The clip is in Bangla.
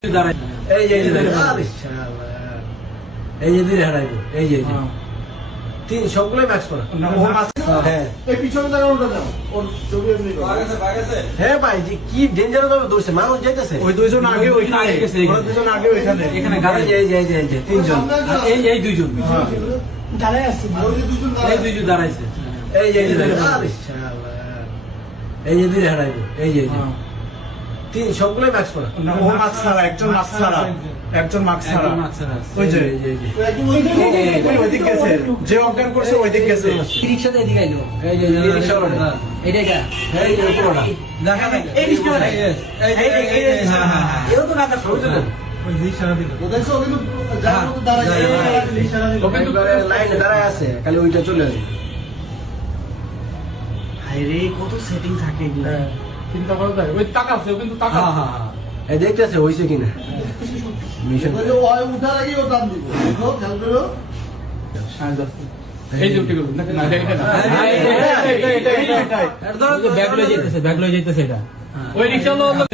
এই যে দিলে হারাইবো এই যে তিন সবগুলোই ম্যাক্স করা হ্যাঁ হ্যাঁ ভাই যে কি ডেঞ্জার ভাবে দৌড়ছে মানুষ যাইতেছে ওই দুইজন আগে ওইখানে দুইজন আগে ওইখানে এখানে গাড়ি এই তিনজন এই দুইজন দাঁড়ায় আছে এই দুইজন দাঁড়াইছে এই যে দিলে হারাইবো এই যে তিন সবগুলোই ম্যাক্স করা ও মাছ ছাড়া একজন মাছ ছাড়া একজন মাছ ছাড়া ওই যে ওইদিক গেছে যে অজ্ঞান করছে ওইদিক গেছে রিক্সাতে এদিকে আইলো এই যে রিকশাওয়ালা এইটা কা এই যে পুরোটা দেখা নাই এই রিক্সাওয়ালা এও তো কাটা ওই তো লাইনে দাঁড়ায় আছে খালি ওইটা চলে আসবে হায় রে কত সেটিং থাকে এগুলা চিন্তা করা যায় ওই টাকা আছে কিন্তু টাকা এই দেখতেছে হয়েছে কিনা মিশন এই যে উঠে গেল না এটা ব্যাগ লয়ে যাইতেছে ওই রিক্সা